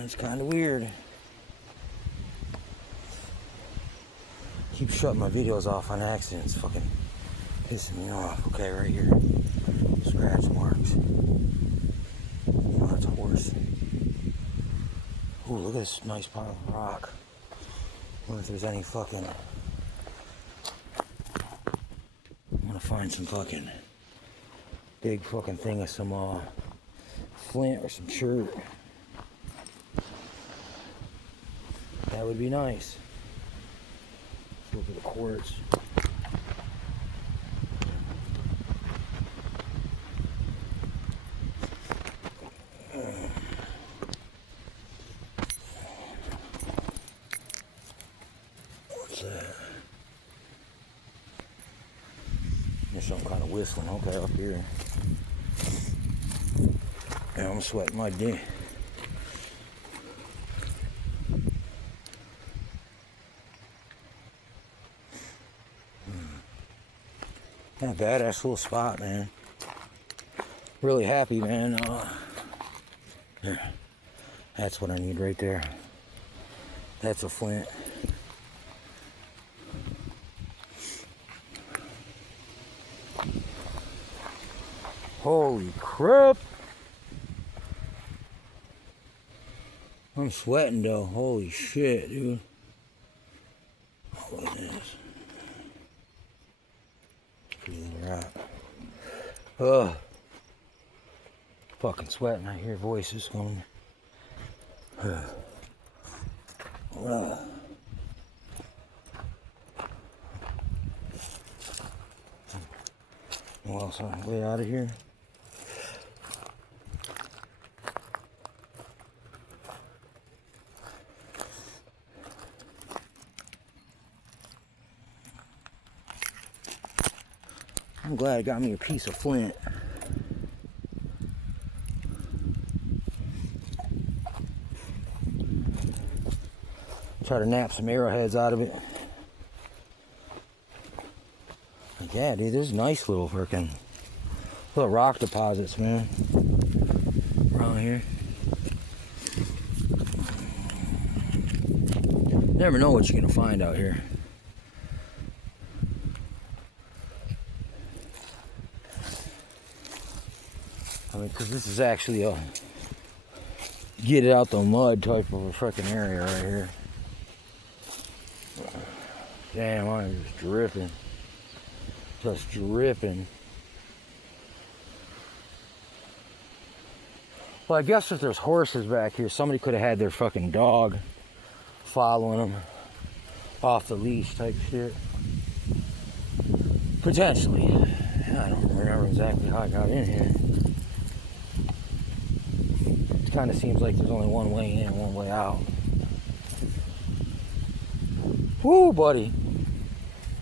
man. It's kind of weird. Keep shutting my videos off on accident. It's fucking pissing me off. Okay, right here. Scratch marks. Oh, that's a horse. Ooh, look at this nice pile of rock. Wonder if there's any fucking... I'm gonna find some fucking big fucking thing of some flint or some chert. That would be nice. Let's look at the quartz. What's that? There's some kind of whistling. Okay, up here. Yeah, I'm sweating my dick. Yeah, badass little spot, man. Really happy, man. Yeah, that's what I need right there. That's a flint. Holy crap! I'm sweating though. Holy shit, dude. What is this? Right. Ugh. Fucking sweating. I hear voices going. Well, so I'm way out of here. I'm glad I got me a piece of flint. Try to nap some arrowheads out of it. Like, yeah, dude, there's nice little freaking little rock deposits, man, around here. Never know what you're gonna find out here. I mean, because this is actually a get it out the mud type of a freaking area right here. Damn, I'm just dripping. Just dripping. Well, I guess if there's horses back here, somebody could have had their fucking dog following them off the leash type shit. Potentially. I don't remember exactly how I got in here. It kind of seems like there's only one way in and one way out. Woo, buddy.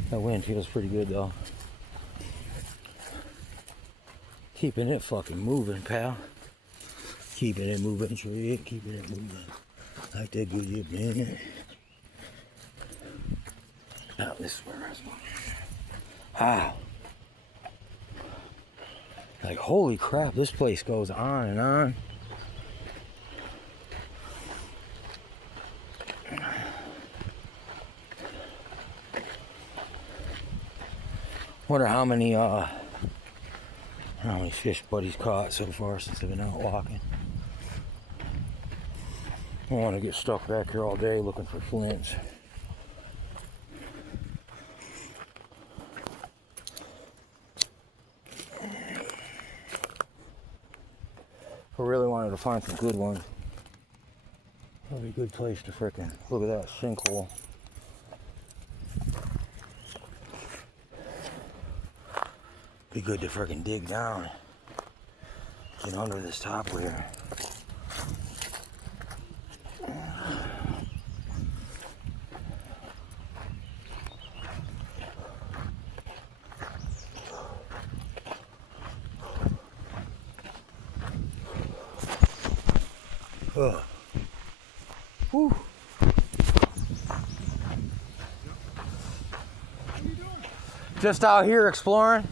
That wind feels pretty good, though. Keeping it fucking moving, pal. Keeping it moving, Trick. Keeping it moving. Like that good, you man. Now, this is where I was going. Ah. Like, holy crap, this place goes on and on. Wonder how many fish Buddy's caught so far since I've been out walking. I don't want to get stuck back here all day looking for flints. I really wanted to find some good ones. That'd be a good place to frickin' look at that sinkhole. Be good to frickin' dig down. Get under this top layer. Ugh. Whew. Just out here exploring.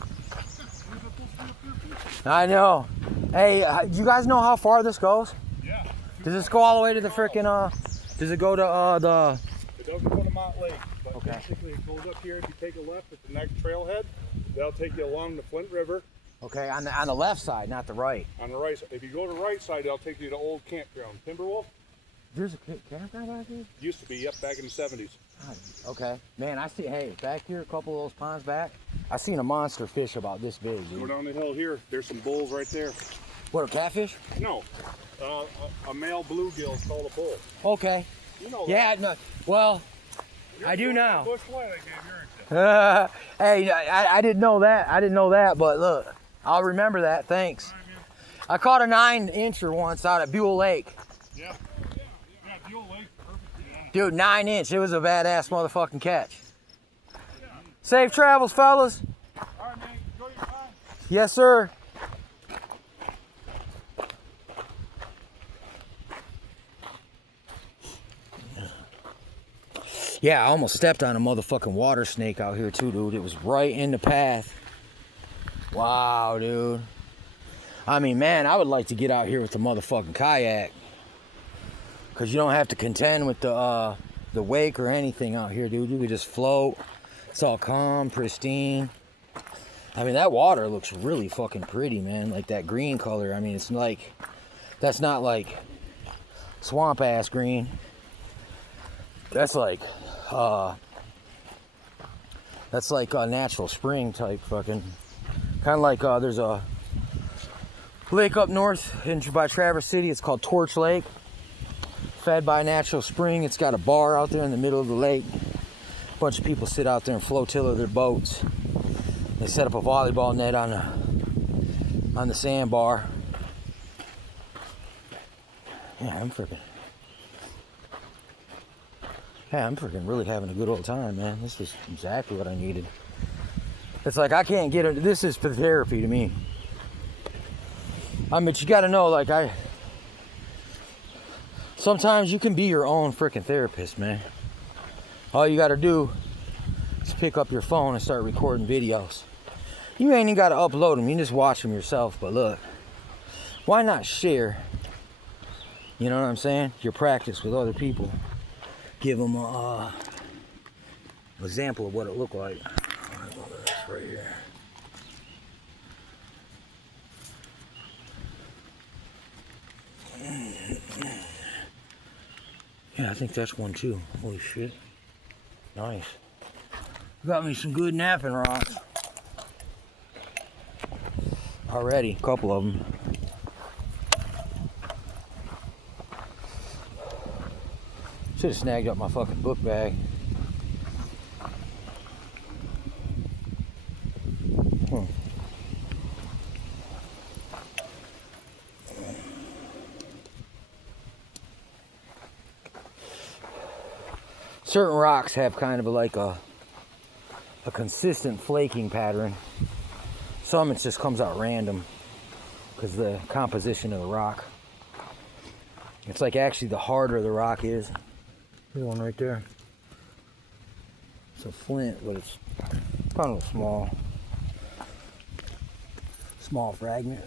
I know. Hey, you guys know how far this goes? Yeah, Does this go all the way to the frickin' does it go to the... It doesn't go to Mott Lake, but Okay. basically it goes up here. If you take a left at the next trailhead, that'll take you along the Flint River. Okay, on the left side, not the right. On the right side. If you go to the right side, that'll take you to old campground. Timberwolf? There's a campground out here? Used to be, yep, back in the 70s. God, okay. Man, I see, hey, back here, a couple of those ponds back, I seen a monster fish about this big, Go dude. down the hill here. There's some bulls right there. What, a catfish? No, a male bluegill is called a bull. Okay. You know Yeah, no, well, You're I do the now. Bush light I gave you, aren't you? Hey, I didn't know that. I didn't know that, but look, I'll remember that. Thanks. All right, man. I caught a 9-incher once out at Buell Lake. Yeah, Buell Lake, perfect. Dude, 9-inch. It was a badass motherfucking catch. Safe travels, fellas. All right, man. Enjoy your time. Yes, sir. Yeah, I almost stepped on a motherfucking water snake out here too, dude. It was right in the path. Wow, dude. I mean, man, I would like to get out here with the motherfucking kayak. Cause you don't have to contend with the wake or anything out here, dude. You could just float. It's all calm, pristine. I mean, that water looks really fucking pretty, man. Like that green color. I mean, it's like, that's not like swamp ass green. That's like a natural spring type fucking, kind of like there's a lake up north by Traverse City. It's called Torch Lake, fed by a natural spring. It's got a bar out there in the middle of the lake. A bunch of people sit out there and flotilla their boats. They set up a volleyball net on the sandbar. Yeah, I'm freaking really having a good old time, man. This is exactly what I needed. It's like I can't get it. This is for therapy to me. I mean, but you got to know, like, sometimes you can be your own freaking therapist, man. All you got to do is pick up your phone and start recording videos. You ain't even got to upload them. You just watch them yourself. But look, why not share, you know what I'm saying, your practice with other people? Give them an example of what it looked like. Right here. Yeah, I think that's one too. Holy shit. Nice. Got me some good napping rocks. Already, a couple of them. Should have snagged up my fucking book bag. Certain rocks have kind of like a consistent flaking pattern. Some it just comes out random because the composition of the rock. It's like actually the harder the rock is. There's one right there. It's a flint, but it's kind of a small fragment.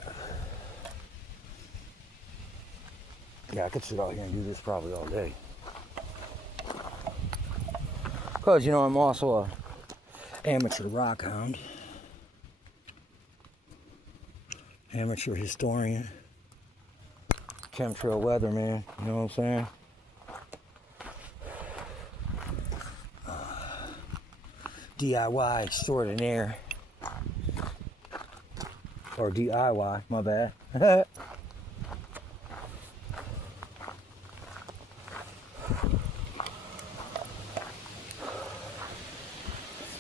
Yeah, I could sit out here and do this probably all day. Because, you know, I'm also a amateur rock hound. Amateur historian. Chemtrail weatherman, you know what I'm saying? DIY extraordinaire. Or DIY, my bad.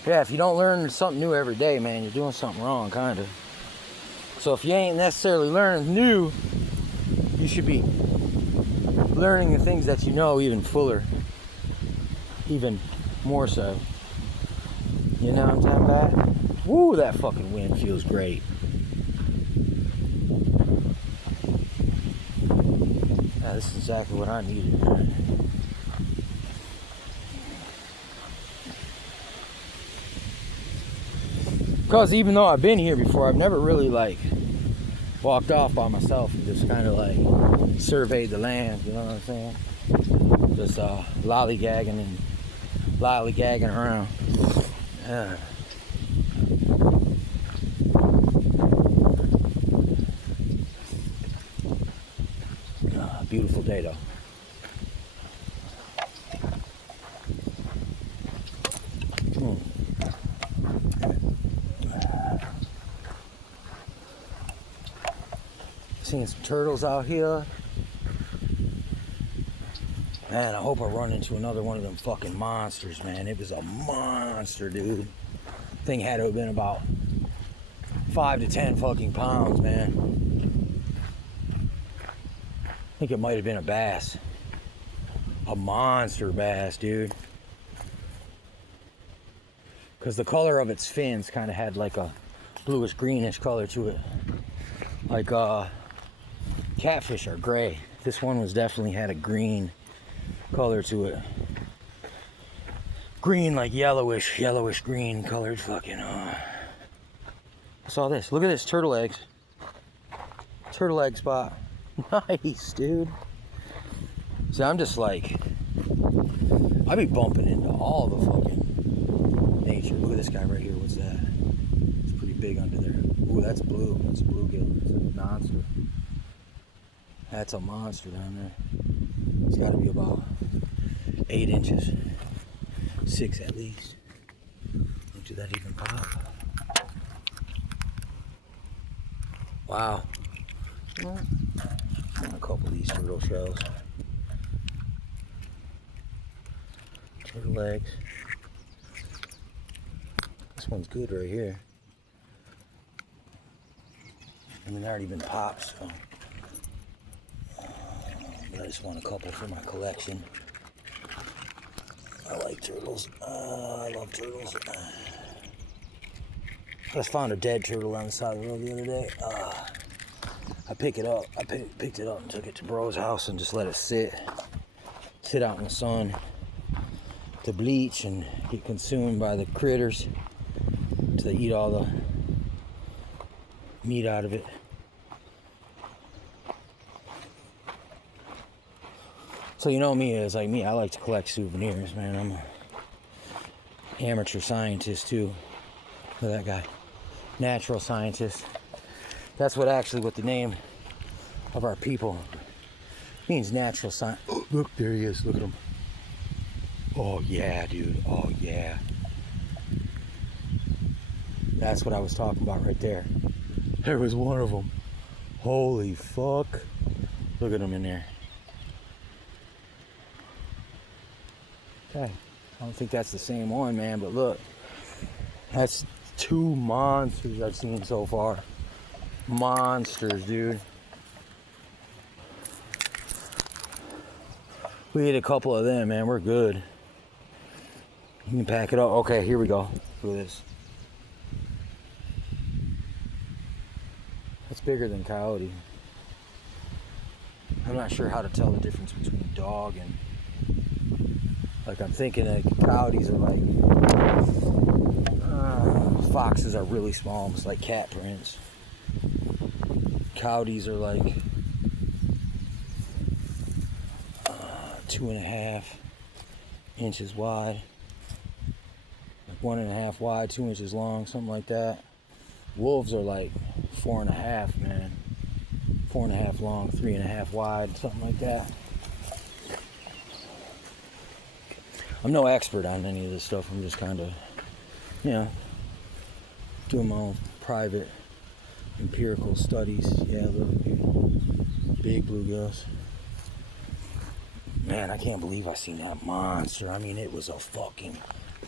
Yeah, if you don't learn something new every day, man, you're doing something wrong, kind of. So if you ain't necessarily learning new, you should be learning the things that you know even fuller, even more so. You know what I'm talking about? Woo, that fucking wind feels great. Yeah, this is exactly what I needed. Because even though I've been here before, I've never really like walked off by myself and just kind of like surveyed the land, you know what I'm saying? Just lollygagging around. Yeah. Beautiful day though. Seeing some turtles out here. Man, I hope I run into another one of them fucking monsters, man. It was a monster, dude. Thing had to have been about 5 to 10 fucking pounds, man. I think it might have been a bass. A monster bass, dude. Because the color of its fins kind of had like a bluish greenish color to it. Like catfish are gray. This one was definitely had a green color to it. Green, like yellowish green colored fucking I saw this. Look at this, turtle eggs. Turtle egg spot. Nice, dude. See, I'm just like, I be bumping into all the fucking nature. Look at this guy right here. What's that? It's pretty big under there. Ooh, that's blue. That's a bluegill. It's a monster. That's a monster down there. It's got to be about 8 inches. 6 at least. Did that even pop? Wow. A couple of these turtle shells. Turtle legs. This one's good right here. I mean, they've already been popped, so. But I just want a couple for my collection. I like turtles. I love turtles. I just found a dead turtle on the side of the road the other day. I picked it up and took it to bro's house and just let it sit out in the sun to bleach and get consumed by the critters till they eat all the meat out of it. So you know me, it's like me, I like to collect souvenirs, man. I'm an amateur scientist too. Look at that guy. Natural scientist. That's what the name of our people means, natural science. Oh, look, there he is. Look at him. Oh yeah, dude. Oh yeah. That's what I was talking about right there. There was one of them. Holy fuck. Look at him in there. Okay. I don't think that's the same one, man, but look. That's 2 monsters I've seen so far. Monsters, dude. We ate a couple of them, man. We're good. You can pack it up. Okay, here we go. Look at this. That's bigger than coyote. I'm not sure how to tell the difference between dog and... Like, I'm thinking that coyotes are like... foxes are really small, almost like cat prints. Coyotes are like 2.5 inches wide, like 1.5 wide, 2 inches long, something like that. Wolves are like 4.5, man. 4.5 long, 3.5 wide, something like that. I'm no expert on any of this stuff. I'm just kind of, you know, doing my own private empirical studies. Yeah, look, big bluegills. Man, I can't believe I seen that monster. I mean, it was a fucking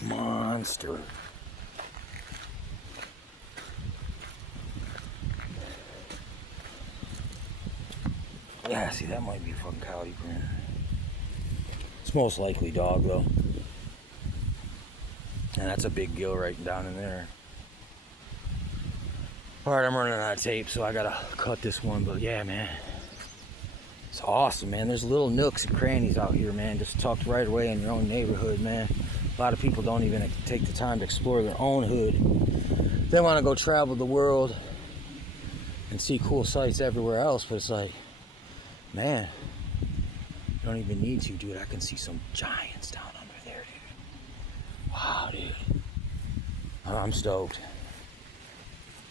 monster. Yeah, see, that might be a fucking coyote print. It's most likely dog, though. And that's a big gill right down in there. Alright, I'm running out of tape, so I gotta cut this one. But yeah, man, it's awesome, man. There's little nooks and crannies out here, man, just tucked right away in your own neighborhood, man. A lot of people don't even take the time to explore their own hood. They want to go travel the world and see cool sights everywhere else, but it's like, man, you don't even need to, dude. I can see some giants down under there, dude. Wow, dude. I'm stoked.